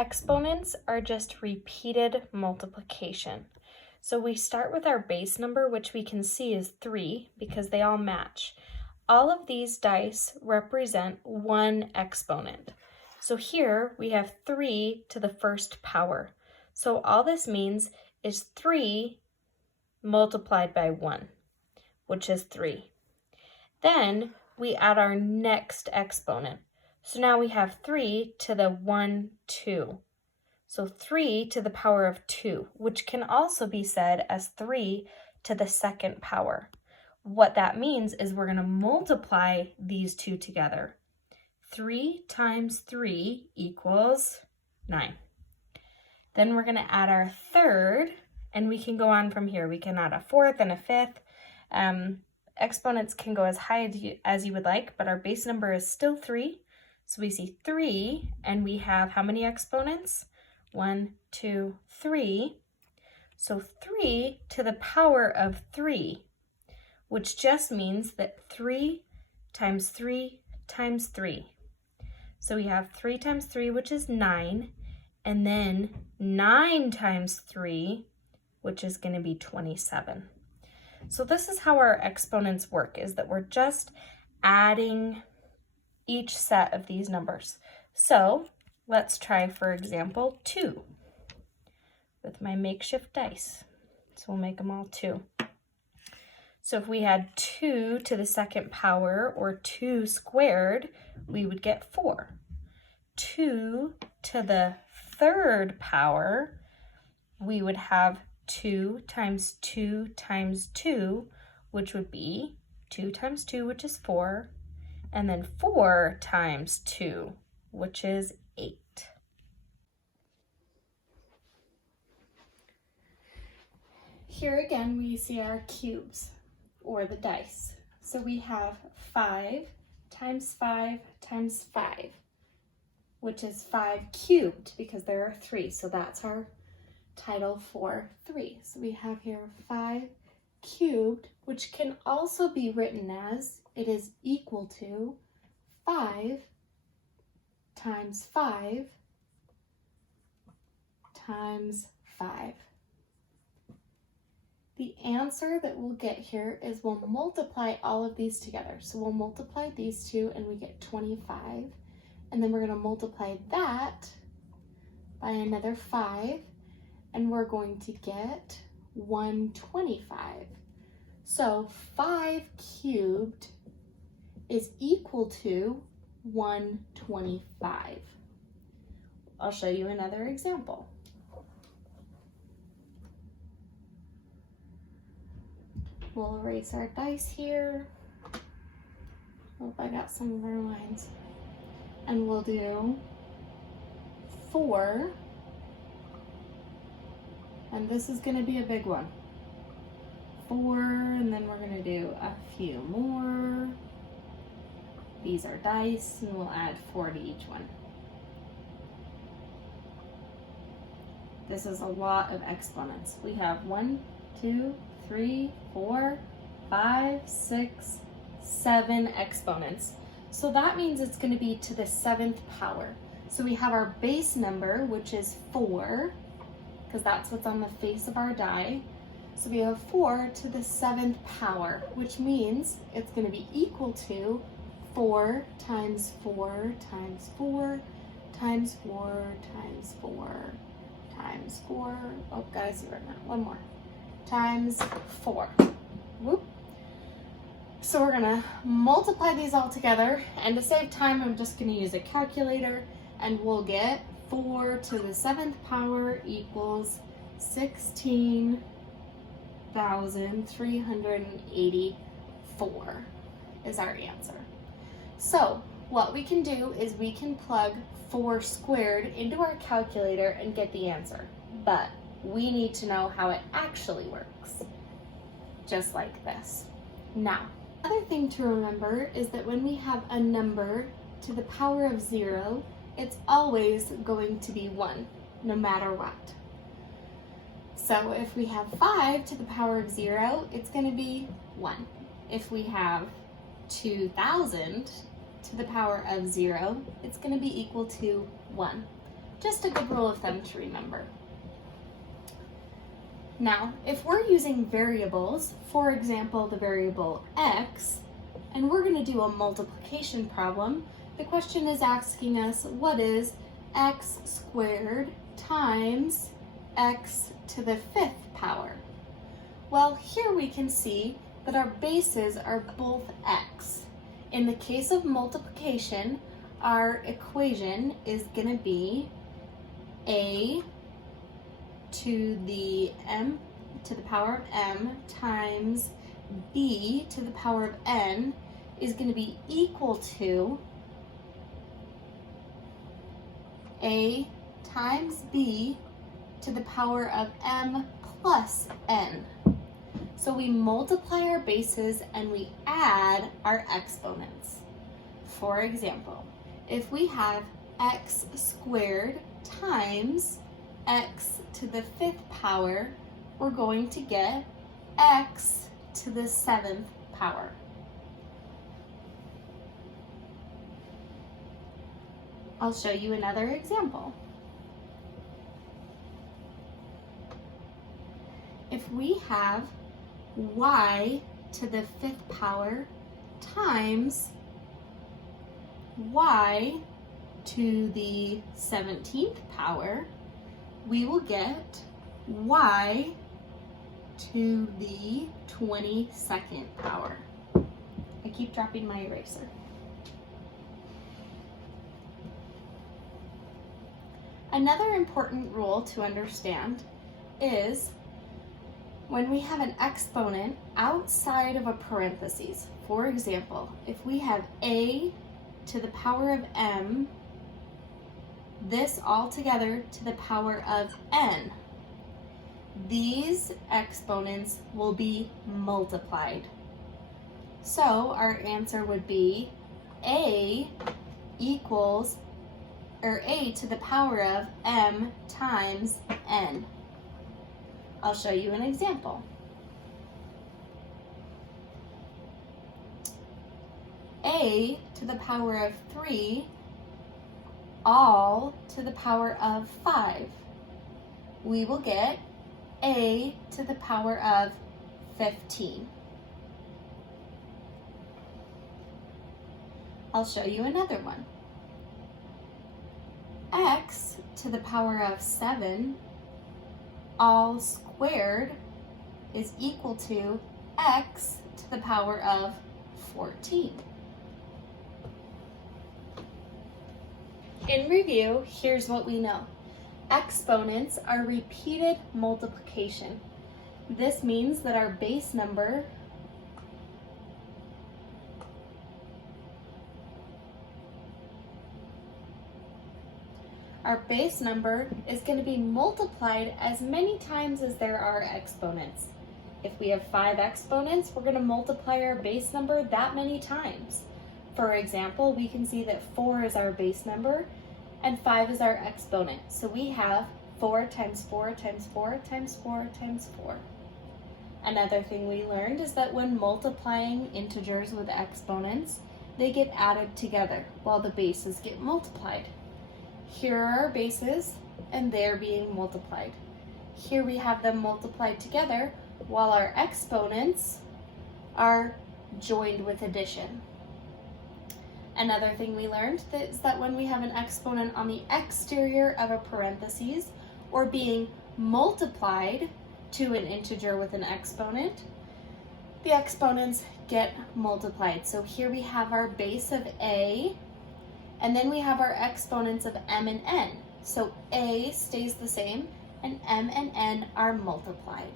Exponents are just repeated multiplication. So we start with our base number, which we can see is 3 because they all match. All of these dice represent one exponent. So here we have 3 to the first power. So all this means is 3 multiplied by 1, which is 3. Then we add our next exponent. So now we have 3 to the 1, 2. So 3 to the power of 2, which can also be said as 3 to the second power. What that means is we're going to multiply these two together. 3 times 3 equals 9. Then we're going to add our third, and we can go on from here. We can add a fourth and a fifth. Exponents can go as high as you would like, but our base number is still 3. So we see 3, and we have how many exponents? 1, 2, 3. So 3 to the power of 3, which just means that 3 times 3 times 3. So we have 3 times 3, which is 9, and then 9 times 3, which is going to be 27. So this is how our exponents work, is that we're just adding each set of these numbers. So let's try, for example, 2 with my makeshift dice. So we'll make them all 2. So if we had 2 to the second power, or 2 squared, we would get 4. 2 to the third power, we would have 2 times 2 times 2, which would be 2 times 2, which is 4, and then 4 times 2, which is 8. Here again, we see our cubes, or the dice. So we have 5 times 5 times 5, which is 5 cubed, because there are 3, so that's our title for 3. So we have here 5 cubed, which can also be written as, it is equal to 5 times 5 times 5. The answer that we'll get here is we'll multiply all of these together. So we'll multiply these two and we get 25. And then we're going to multiply that by another 5, and we're going to get 125. So 5 cubed is equal to 125. I'll show you another example. We'll erase our dice here. Hope I got some of our lines. And we'll do 4. And this is going to be a big one. 4, and then we're going to do a few more. These are dice, and we'll add 4 to each one. This is a lot of exponents. We have 1, 2, 3, 4, 5, 6, 7 exponents. So that means it's going to be to the 7th power. So we have our base number, which is 4, because that's what's on the face of our die. So we have 4 to the 7th power, which means it's going to be equal to 4 times 4 times 4 times 4 times 4 times 4. Oh, guys, you right now. One more. Times 4. Whoop. So we're gonna multiply these all together, and to save time, I'm just gonna use a calculator, and we'll get 4 to the 7th power equals 16,384 is our answer. So what we can do is we can plug 4 squared into our calculator and get the answer, but we need to know how it actually works, just like this. Now, another thing to remember is that when we have a number to the power of 0, it's always going to be 1, no matter what. So if we have 5 to the power of 0, it's going to be 1. If we have 2,000 to the power of 0, it's going to be equal to 1. Just a good rule of thumb to remember. Now, if we're using variables, for example, the variable x, and we're going to do a multiplication problem, the question is asking us what is x squared times x to the 5th power. Well, here we can see that our bases are both x. In the case of multiplication, our equation is going to be a to the m to the power of m times b to the power of n is going to be equal to a times b to the power of m plus n. So we multiply our bases and we add our exponents. For example, if we have x squared times x to the 5th power, we're going to get x to the 7th power. I'll show you another example. If we have y to the 5th power times y to the 17th power, we will get y to the 22nd power. I keep dropping my eraser. Another important rule to understand is when we have an exponent outside of a parentheses. For example, if we have a to the power of m, this all together to the power of n, these exponents will be multiplied. So our answer would be a equals, or a to the power of m times n. I'll show you an example. A to the power of 3 all to the power of 5. We will get a to the power of 15. I'll show you another one. X to the power of 7 all squared is equal to x to the power of 14. In review, here's what we know. Exponents are repeated multiplication. This means that our base number is going to be multiplied as many times as there are exponents. If we have 5 exponents, we're going to multiply our base number that many times. For example, we can see that 4 is our base number and 5 is our exponent. So we have 4 times 4 times 4 times 4 times 4. Another thing we learned is that when multiplying integers with exponents, they get added together while the bases get multiplied. Here are our bases and they're being multiplied. Here we have them multiplied together while our exponents are joined with addition. Another thing we learned is that when we have an exponent on the exterior of a parentheses or being multiplied to an integer with an exponent, the exponents get multiplied. So here we have our base of a, and then we have our exponents of m and n. So a stays the same and m and n are multiplied.